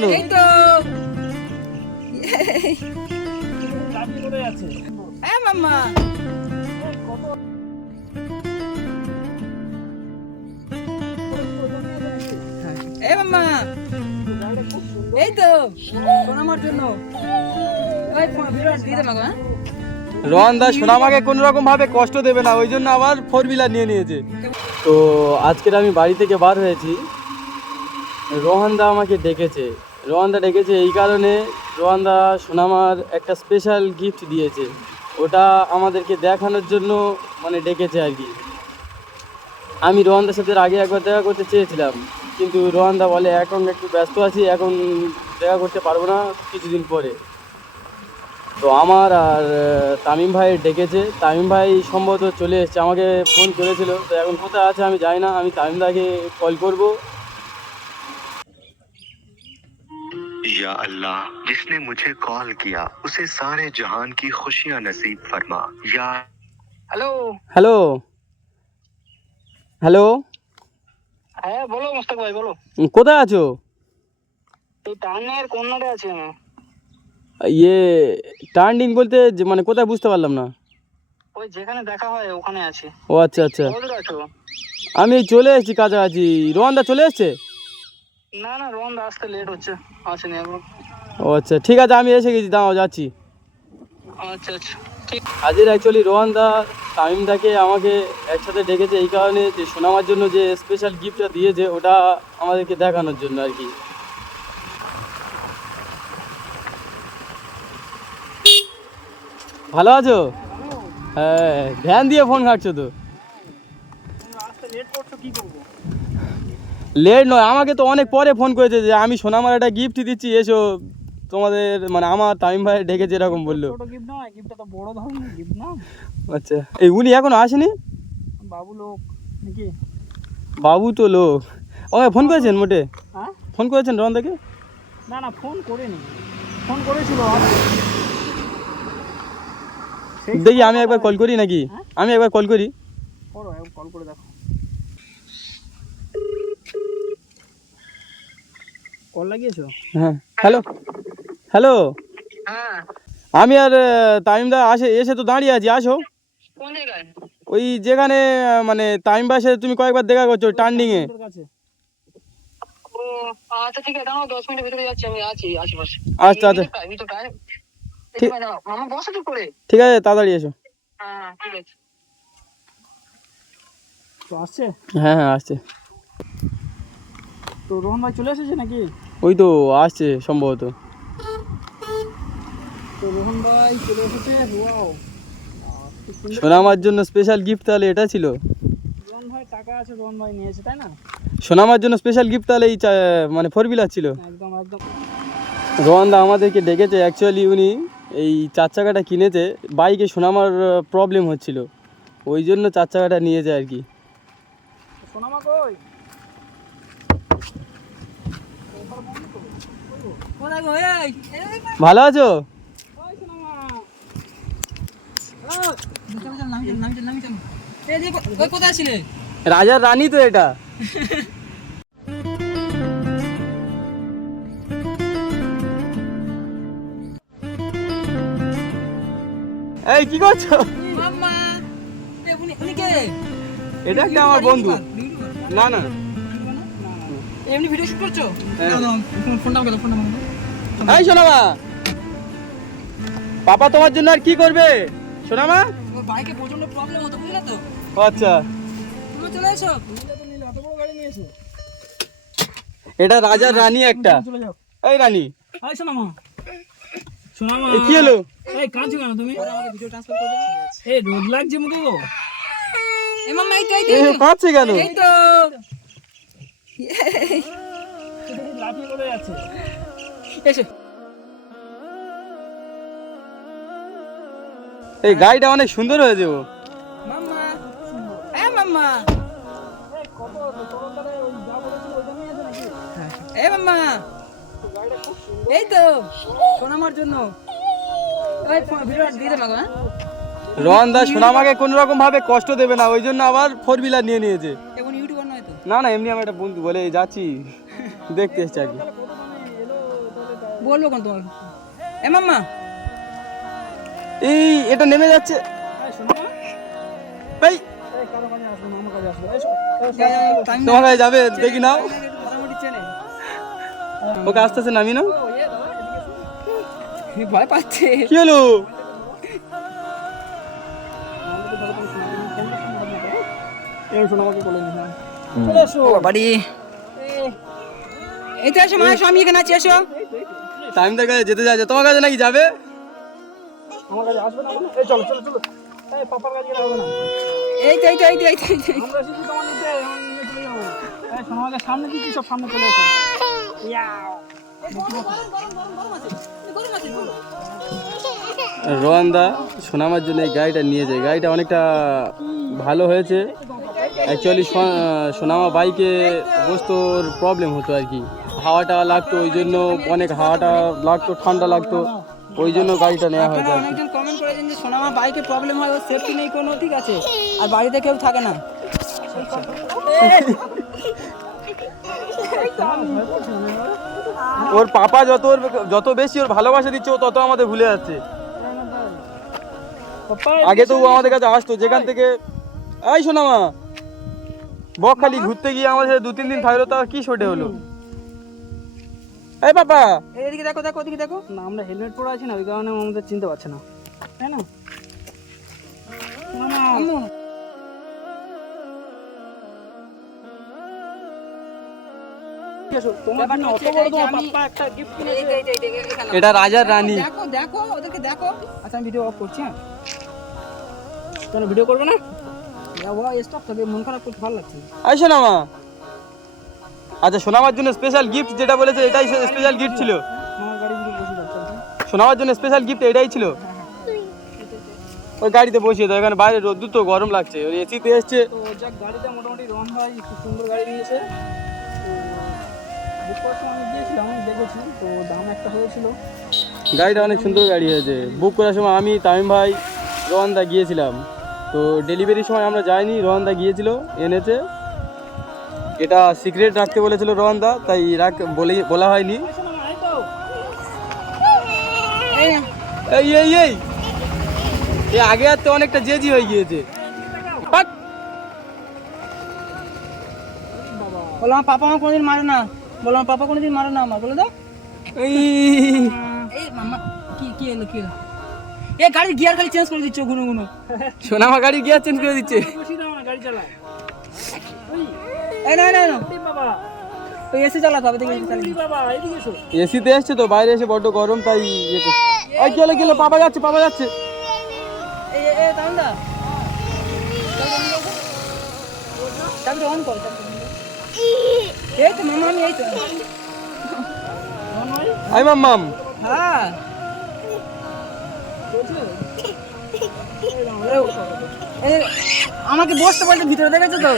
কেন? এই তো মাম্মা মাম্মা এই তো সোনামার জন্য দিয়ে দেবো। রোহন দা সোনামাকে কোনো রকম ভাবে কষ্ট দেবে না, ওই জন্য আবার 4 হুইলার নিয়ে নিয়েছে। তো আজকের আমি বাড়ি থেকে বার হয়েছি, রোহন দা আমাকে ডেকেছে। রোহন দা ডেকেছে এই কারণে, রোহন দা সোনামার একটা স্পেশাল গিফট দিয়েছে, ওটা আমাদেরকে দেখানোর জন্য মানে ডেকেছে আর কি। আমি রোহন দার সাথে আগে একবার দেখা করতে চেয়েছিলাম, কিন্তু রোহন দা বলে এখন একটু ব্যস্ত আছি, এখন দেখা করতে পারবো না, কিছুদিন পরে। তো আমার আর তামিম ভাই ডেকেছে, তামিম ভাই সম্ভবত চলে এসেছে, আমাকে ফোন করেছিল। তো এখন কোথায় আছে আমি জানি না, আমি তামিম দাকে কল করব। या अल्लाह, जिसने मुझे कॉल किया उसे सारे जहान की खुशियां नसीब फरमा। या হ্যালো হ্যালো হ্যালো, হ্যাঁ বলো মুস্তাক ভাই বলো। কোথায় আছো? এই টানের কর্নারে আছি আমি। ইয়ে টার্নিং বলতে মানে কোথায় বুঝতে পারলাম না। ওই যেখানে দেখা হয় ওখানে আছি। ও আচ্ছা আচ্ছা, কোথায় আছো? আমি চলে এসেছি কাছাকাছি। রোহন দা চলে এসছে? না না রোহন আসতে লেট হচ্ছে, আসেনি এখন। ও আচ্ছা ঠিক আছে, আমি এসে গেছি, দাঁড়াও যাচ্ছি। আচ্ছা আচ্ছা ঠিক। আজের অ্যাকচুয়ালি রোহন দা তামিম দাকে আমাকে একসাথে ডেকেছে এই কারণে যে সোনামার জন্য যে স্পেশাল গিফটটা দিয়েছে ওটা আমাদেরকে দেখানোর জন্য আর কি। ভালো আছো? হ্যাঁ, ধ্যান দিয়ে ফোন ঘাটছো তো। আসতে লেট করছো, কি করবো? লেট নয়, আমাকে তো অনেক পরে ফোন করেছে যে আমি সোনামার একটা গিফট দিচ্ছি, এসো তোমাদের, মানে আমার তামিম ভাই ডেকেছে এরকম বললো। ছোট গিফট নয়, গিফটটা তো বড় ধরনের গিফট না। আচ্ছা, এই উনি এখনো আসেনি? বাবু লোক নাকি? বাবু তো লোক। ওকে ফোন করেছেন মোটে? হ্যাঁ ফোন করেছেন রোহন দাকে? না না ফোন করিনি, ফোন করেছিল। দেখি আমি একবার কল করি নাকি, আমি একবার কল করি। করো কল করে দেখো। কল লাগিয়েছো? হ্যাঁ হ্যালো হ্যালো, হ্যাঁ আমি আর তামিম দা এসে তো দাঁড়িয়ে আছি, আসো। কোন জায়গায়? ওই যেখানে মানে তামিম ভাইয়ের সাথে তুমি কয়েকবার দেখা করছো টার্নিংয়ে। ও আচ্ছা ঠিক আছে, দাঁড়াও 10 মিনিটের ভিতরে যাচ্ছি, আমি আছি আশেপাশে। আচ্ছা আচ্ছা ঠিক, মামা বসে তো করে। ঠিক আছে, তাড়াতাড়ি এসো। হ্যাঁ ঠিক আছে। তো আসছে? হ্যাঁ হ্যাঁ আসছে। তো রোহন ভাই চলে এসেছে নাকি? ওই তো আসছে সম্ভবত। তো রোহন ভাই চলে এসেছে। ওয়াও, সোনামার জন্য স্পেশাল গিফট তাহলে এটা ছিল। রোহন ভাই টাকা আছে, রোহন ভাই নিয়েছে তাই না? সোনামার জন্য স্পেশাল গিফট তাহলে এই মানে 4 হুইলার ছিল। একদম একদম। রোহন দা আমাদেরকে ডেকেছে, অ্যাকচুয়ালি উনি এই 4 চাকাটা কিনেছে, বাইকে সোনামার প্রবলেম হচ্ছিল, ওই জন্য 4 চাকাটা নিয়েছে আর কি। সোনামা কই? কোথায় গো? এই ভালো আছো? ওই সোনামা। ও চল চল নামি চল। এই যে ওই কোথায় ছিলে? রাজার রানী তো এটা। এই কি করছো? মাম্মা উনি কে? এটা একটা আমার বন্ধু। না না, এমনি ভিডিও শুট করছো? হ্যাঁ। ফোনটা গেল, ফোনটা গেল। এই সোনামা, পাপা তোমার জন্য আর কি করবে সোনামা? ওর বাইকে প্রচন্ড প্রবলেম হতো, বুঝলে তো? ও আচ্ছা, তুমি চলে এসো। নিলে এত বড় গাড়ি নিয়েছো? এটা রাজার রানী একটা। চলে যাও। এই রানী, এই সোনামা, সোনামা এই কি হলো? এই কাঁদছো কেন তুমি? আমাকে ভিডিও ট্রান্সফার করে দাও। এই রোদ লাগছে মুখে গো। এই মাম্মা এই তো কাঁদছে কেন? এই তো লাফিয়ে চলে যাচ্ছে। এসে এই গাড়িটা অনেক সুন্দর হয়েছে ও। মাম্মা, এ মাম্মা, এই কত তরতারে ওই যা বলেছিল ওইটা নিয়ে আছে নাকি? এ মাম্মা, গাড়িটা খুব সুন্দর। এই তো সোনামার জন্য। এই ভিডিও দিয়ে দেবো। হ্যাঁ রোহন দা সোনামাকে কোনো রকম ভাবে কষ্ট দেবে না, ওই জন্য আবার 4 হুইলার নিয়ে নিয়েছে। এখন ইউটিউবার নয় তো? না না, এমনি আমি একটা বন্ধু বলে যাচ্ছি দেখতে এসছি আর কি। বলবো কোন তোমার এ মাম্মা এই এটা নেমে যাচ্ছে এই তোমার কাছে যাবে দেখি নাও ওকে আস্তে আস্তে নামি নাও ভয় পাচ্ছে কি হলো বাড়ি এই তো এসো মা এসো, আমি এখানে আছি এসো টাইমটার কাছে যেতে যাচ্ছে তোমার কাছে নাকি যাবে আমার কাছে আসবে না এই চলো চলো চলো এই পাপার কাছে গেলে হবে না এই তো এই তো এই তো এই তো, এই তো। আমরা এসেছি তোমার নিতে এখন নিয়ে চলে যাবো এই শোনো আমাদের সামনে কি সব সামনে চলে আসো ইয়াও রোহানদা সোনামার জন্য এই গাড়িটা নিয়েছে গাড়িটা অনেকটা ভালো হয়েছে অ্যাকচুয়ালি সোনামা বাইকে বসতোর প্রবলেম হতো আর কি হাওয়াটা লাগতো ওই জন্য অনেক হাওয়াটা লাগতো ঠান্ডা লাগতো ওই জন্য গাড়িটা নেওয়া হয়েছে আর কি অনেকজন কমেন্ট করেছেন যে সোনামা বাইকে প্রবলেম হয় ওর সেফটি নেই কোনো, ঠিক আছে, আর বাড়িতে কেউ থাকে না। ওর পাপা যত বেশি ওর ভালোবাসা দিচ্ছে ও তত আমাদের ভুলে যাচ্ছে আগে তো ও আমাদের কাছে আসতো যেখান থেকে এই সোনামা বকখালি ঘুরতে গিয়ে আমাদের 2-3 দিন থাকলো তা কি ছোটে হলো এই পাপা এদিকে দেখো দেখো ওদিকে দেখো না আমরা হেলমেট পরে আছি না ওই কারণে আমাদের চিনতে পারছে না তাই না মামা আম্মু তোমার জন্য অত বড় তোমার পাপা একটা গিফট কিনেছে এটা রাজার রানী দেখো দেখো ওদেরকে দেখো। আচ্ছা আমি ভিডিও অফ করছি। হ্যাঁ কেন ভিডিও করবে না স্টপ তবে মন খারাপ করতে ভালো লাগছে। এই সোনামা আচ্ছা সোনামার জন্য স্পেশাল গিফট যেটা বলেছে এটাই স্পেশাল গিফট ছিল আমার গাড়ি ভিডিও বসে যাচ্ছে সোনামার জন্য স্পেশাল গিফট এটাই ছিল ওই গাড়িতে বসিয়ে দাও এখানে বাইরে রোদ্দুর তো গরম লাগছে ওই এসিতে এসছে তো যাক গাড়িটা মোটামুটি রোহন ভাই খুব সুন্দর গাড়ি দিয়েছে বুক করার সময় আমি গিয়েছিলাম দেখেছি তো দাম একটা হয়েছিল গাড়িটা অনেক সুন্দর গাড়ি হয়েছে বুক করার সময় আমি তামিম ভাই রোহানদা গিয়েছিলাম তো ডেলিভারির সময় আমরা যাইনি রোহানদা গিয়েছিল এনেছে এটা সিক্রেট রাখতে বলেছিল রোহানদা তাই বলা হয়নি এই এই এই এই এই আগে আর তো অনেকটা জেজি হয়ে গিয়েছে বাট বলো আমার পাপা আমার কোনোদিন মারে না, বলো আমার পাপা কোনোদিন মারে না আমার, বলে দাও। এই এই মাম্মা কি কি এলো কি এলো এই গাড়ির গিয়ার খালি চেঞ্জ করে দিচ্ছ গুনো গুনো। সোনামা গাড়ি গিয়ার চেঞ্জ করে দিচ্ছে বসি দাও না গাড়ি চালায় এই না না না এই বাবা ওই এসে চালাতে হবে, দেখি চালিয়ে এই বাবা এদিকে এসো এসিতে এসছে তো বাইরে এসে বড্ড গরম তাই ইয়ে করছে ওই গেলে পাপা যাচ্ছে এই এই তান্দা চাবি অন কর এই তো মামা আমি এই তো আই মাম্মাম হ্যাঁ এই আমাকে বসতে বলতে ভিতরে দেখেছো তো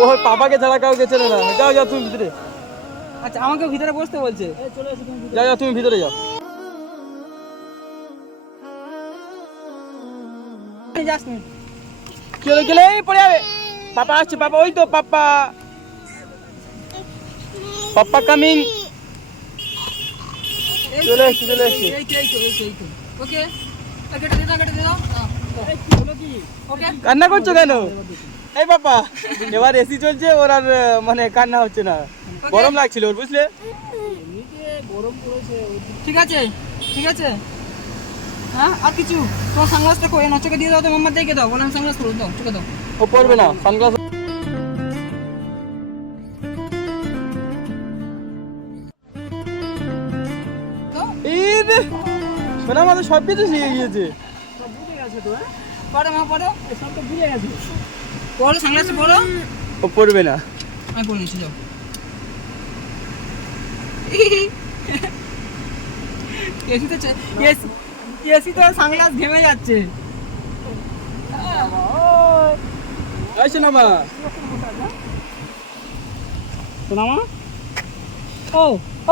ও পাপাকে ছাড়া কাউকে চেনে না যাও তুমি ভিতরে আচ্ছা আমাকে ভিতরে বসতে বলছে। যাও তুমি ভিতরে যাও যাস নি গেলে পড়ে যাবে পাপা আসছে পাপা ওই তো পাপা কামিং চলে এসছি এই তো ওকে কেটে দে দাও ওকে কান্না করছো কেন এই পাপা এবার এসি চলছে ওর আর মানে কান্না হচ্ছে না গরম লাগছিল ওর বুঝলে গরম পড়েছে ঠিক আছে হ্যাঁ আর কিছু তোমার সানগ্লাসটা কই না চোখে দিয়ে দাও তো মাম্মা দেখে দাও, বললাম সানগ্লাস করো দাও চোখে দাও। ও পড়বে না সানগ্লাস শোনা আমাদের সব কিছু শিখে গিয়েছে সব বুঝে গেছে তো হ্যাঁ পড়ো মা পড়ো সব তো বুঝে গেছে পড়ো সানগ্লাসটা পড়ো। ও পড়বে না আমি পড়ে নিচ্ছি যাও। এসি তো সানগ্লাস ঘেমে যাচ্ছে। এই শোনা মা সোনামা ও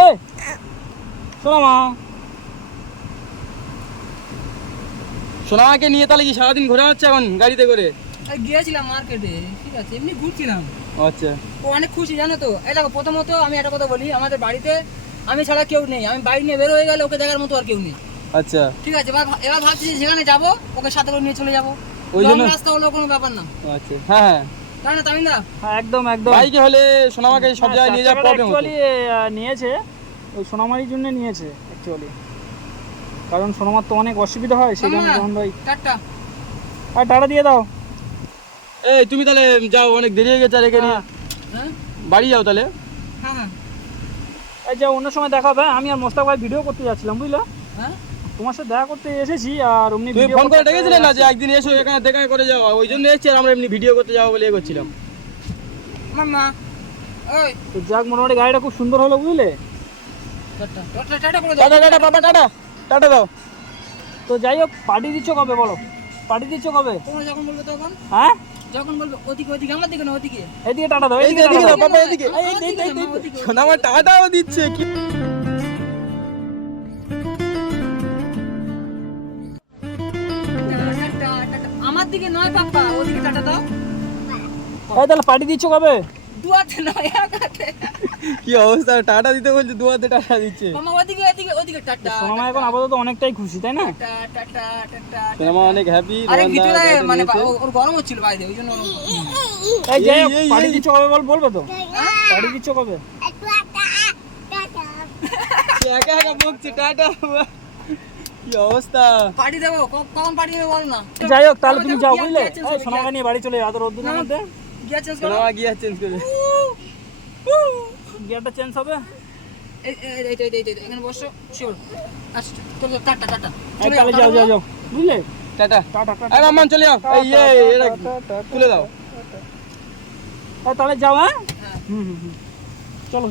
ওই সোনামা সোনামাকে নিয়ে তাহলে কি সারাদিন ঘোরা হচ্ছে এখন গাড়িতে করে গিয়েছিলাম মার্কেটে, ঠিক আছে, এমনি ঘুরছিলাম। আচ্ছা ও অনেক খুশি জানো তো। এই দেখো প্রথমত আমি একটা কথা বলি, আমাদের বাড়িতে আমি ছাড়া কেউ নেই, আমি বাইক নিয়ে বের হয়ে গেলে ওকে দেখার মতো আর কেউ নেই। আচ্ছা ঠিক আছে, এবার ভাবছি যে যেখানে যাবো ওকে সাথে করে নিয়ে চলে যাবো, ওই জন্য লং রাস্তা হলো কোনো ব্যাপার না, আচ্ছা হ্যাঁ তাই না তামিনদা? হ্যাঁ একদম একদম। বাইকে হলে সোনামাকে সব জায়গায় নিয়ে যাওয়ার প্রবলেম হতো। অ্যাকচুয়ালি নিয়েছে ওই সোনামারির জন্য নিয়েছে অ্যাকচুয়ালি, কারণ সোনামার তো অনেক অসুবিধা হয় সেই জন্য রোহন ভাই। টাটা। আর টাটা দিয়ে দাও। এই তুমি তাহলে যাও, অনেক দেরি হয়ে গেছে আর এখানে হ্যাঁ বাড়ি যাও তাহলে। হ্যাঁ হ্যাঁ এই যে অন্য সময় দেখা হবে, আমি আর মোস্তাক ভাই ভিডিও করতে যাচ্ছিলাম বুঝলে, হ্যাঁ তোমার সাথে দেখা করতে এসেছি আর অমনি তুমি ভিডিও ফোন করে ডেকেছিলে না যে একদিন এসো এখানে দেখা করে যাও, ওই জন্য এসেছি আর আমরা এমনি ভিডিও করতে যাবো বলে করছিলাম। মাম্মা ওই তো যাক, মোটামুটি গাড়িটা খুব সুন্দর হলো বুঝলে। টাটা টাটা টাটা করে দাও। টাটা টাটা বাবা টাটা টাটা দাও। তো যাই হোক, পার্টি দিচ্ছ কবে বলো, পার্টি দিচ্ছ কবে? তোমরা যখন বলবে তখন, হ্যাঁ যখন বলবে ওদিকে ওদিকে, আমার দিকে না ওদিকে, এদিকে টাটা দাও, এইদিকে এদিকে এদিকে টাটা দাও দাও। বাবা এদিকে। ওদিকে সোনামা টাটাও দিচ্ছে কি আমার দিকে নয় পাপা, ওদিকে টাটা দাও। এই তাহলে পার্টি দিচ্ছ কবে? দুয়াতে নয় আগাতে। কি অবস্থা, টাটা দিতে বলছে দুয়াতে টাটা দিচ্ছে। মামা ওদিকে ওদিকে ওদিকে টাটা। সোনামা এখন আপাতত অনেকটাই খুশি তাই না? Tata tata tata. সোনামা অনেক হ্যাপি। আরে ভিতরে মানে ওর গরম হচ্ছিল বাইরে, ওই জন্য। এই যাই হোক, এই, পার্টি এই। দিচ্ছ কবে বলবে তো? পার্টি দিচ্ছ কবে? একা একা বকছে টাটা। কি অবস্থা। পার্টি দেবো, কখন পার্টি দেবো বলো না। যাই হোক তাহলে তুমি যাও বুঝলে, এই সোনামা নিয়ে বাড়ি চলে যাও, এত রোদ্দুরের মধ্যে গিয়ার চেঞ্জ করো। সোনামা গিয়ার চেঞ্জ করে। গিয়ারটা চেঞ্জ হবে। এখানে বসো, শিওর। আচ্ছা চলো, টাটা টাটা। এই তাহলে যাও যাও যাও বুঝলে, টাটা। Tata tata. আরে মাম্মা চলে যাও, এই এটা তুলে দাও। তাহলে যাও, হ্যাঁ হ্যাঁ। হুম হুম হুম, চলো।